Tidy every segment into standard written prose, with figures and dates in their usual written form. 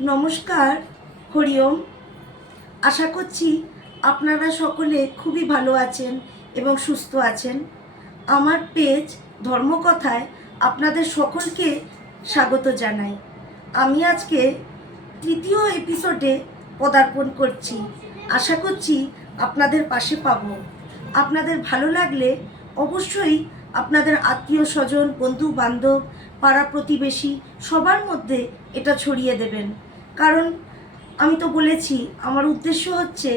নমস্কার, হরিওম। আশা করছি আপনারা সকলে খুবই ভালো আছেন এবং সুস্থ আছেন। আমার পেজ ধর্মকথায় আপনাদের সকলকে স্বাগত জানাই। আমি আজকে তৃতীয় এপিসোডে পদার্পণ করছি। আশা করছি আপনাদের পাশে পাবো। আপনাদের ভালো লাগলে অবশ্যই আপনাদের আত্মীয় স্বজন, বন্ধু বান্ধব, পাড়া প্রতিবেশী সবার মধ্যে এটা ছড়িয়ে দেবেন। কারণ আমি তো বলেছি আমার উদ্দেশ্য হচ্ছে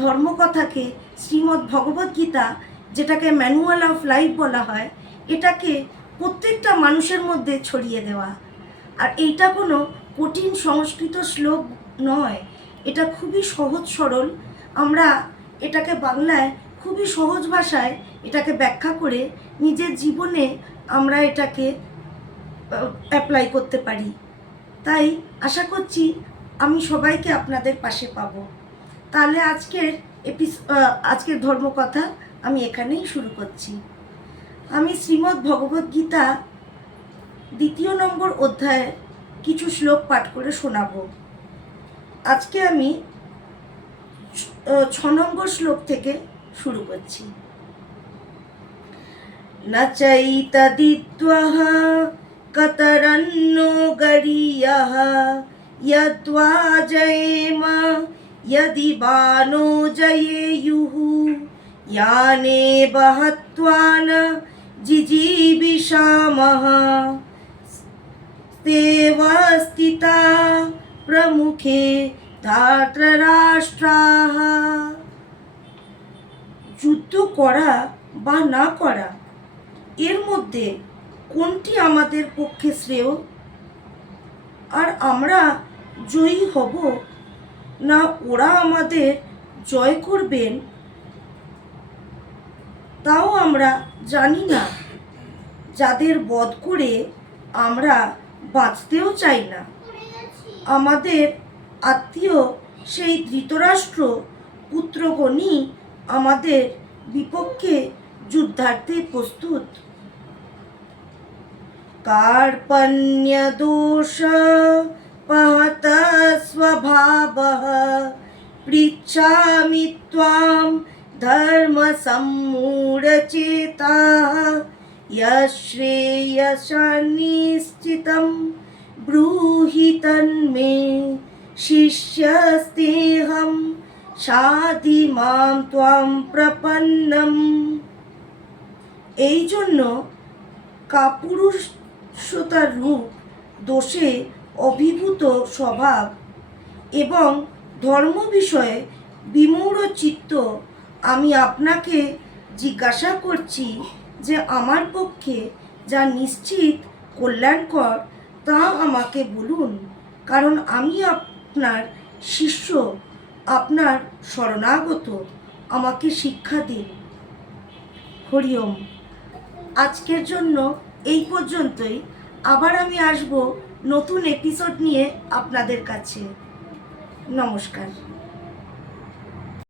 ধর্মকথাকে, শ্রীমদ্ ভগবদ্গীতা যেটাকে ম্যানুয়াল অফ লাইফ বলা হয়, এটাকে প্রত্যেকটা মানুষের মধ্যে ছড়িয়ে দেওয়া। আর এইটা কোনো কঠিন সংস্কৃত শ্লোক নয়, এটা খুবই সহজ সরল। আমরা এটাকে বাংলায় খুবই সহজ ভাষায় এটাকে ব্যাখ্যা করে নিজের জীবনে আমরা এটাকে অ্যাপ্লাই করতে পারি। তাই আশা করছি আমি সবাইকে আপনাদের পাশে পাবো। তাহলে আজকের ধর্মকথা আমি এখানেই শুরু করছি। আমি শ্রীমদ্ ভগবদ্গীতা 2 নম্বর অধ্যায়ের কিছু শ্লোক পাঠ করে শোনাবো। আজকে আমি 6 নম্বর শ্লোক থেকে শুরু করছি। ন চৈতদিত্বঃ কতরন্নো গরীয়ঃ यद्वा जयेम यदि बानो जयेयुः याने बहत्वा न जिजीविषामः तेव स्थिता प्रमुखे धार्तराष्ट्राः। যুদ্ধ করা বা না করা এর মধ্যে কোনটি আমাদের পক্ষে শ্রেয়? আর আমরা জয়ী হব না ওরা আমাদের জয় করবেন তাও আমরা জানি না। যাদের বধ করে আমরা বাঁচতেও চাই না, আমাদের আত্মীয় সেই ধৃতরাষ্ট্র পুত্রগণই আমাদের বিপক্ষে যুদ্ধার্থে প্রস্তুত। कार्पण्यदोष पहत स्वभावः पृच्छामि त्वां धर्मसम्मूढचेताः यश्रेयसन्निश्चितं ब्रूहि तन्मे शिष्यस्तेऽहं সাধি মাম ত্বম প্রপন্নম। এই জন্য কাপুরুষতার রূপ, দোষে অভিভূত স্বভাব এবং ধর্ম বিষয়ে বিমূঢ় চিত্ত আমি আপনাকে জিজ্ঞাসা করছি যে আমার পক্ষে যা নিশ্চিত কল্যাণকর তা আমাকে বলুন, কারণ আমি আপনার শিষ্য, আপনার শরণাগত, আমাকে শিক্ষা দিন। হরিওম। আজকের জন্য এই পর্যন্তই। আবার আমি আসব নতুন এপিসোড নিয়ে আপনাদের কাছে। নমস্কার।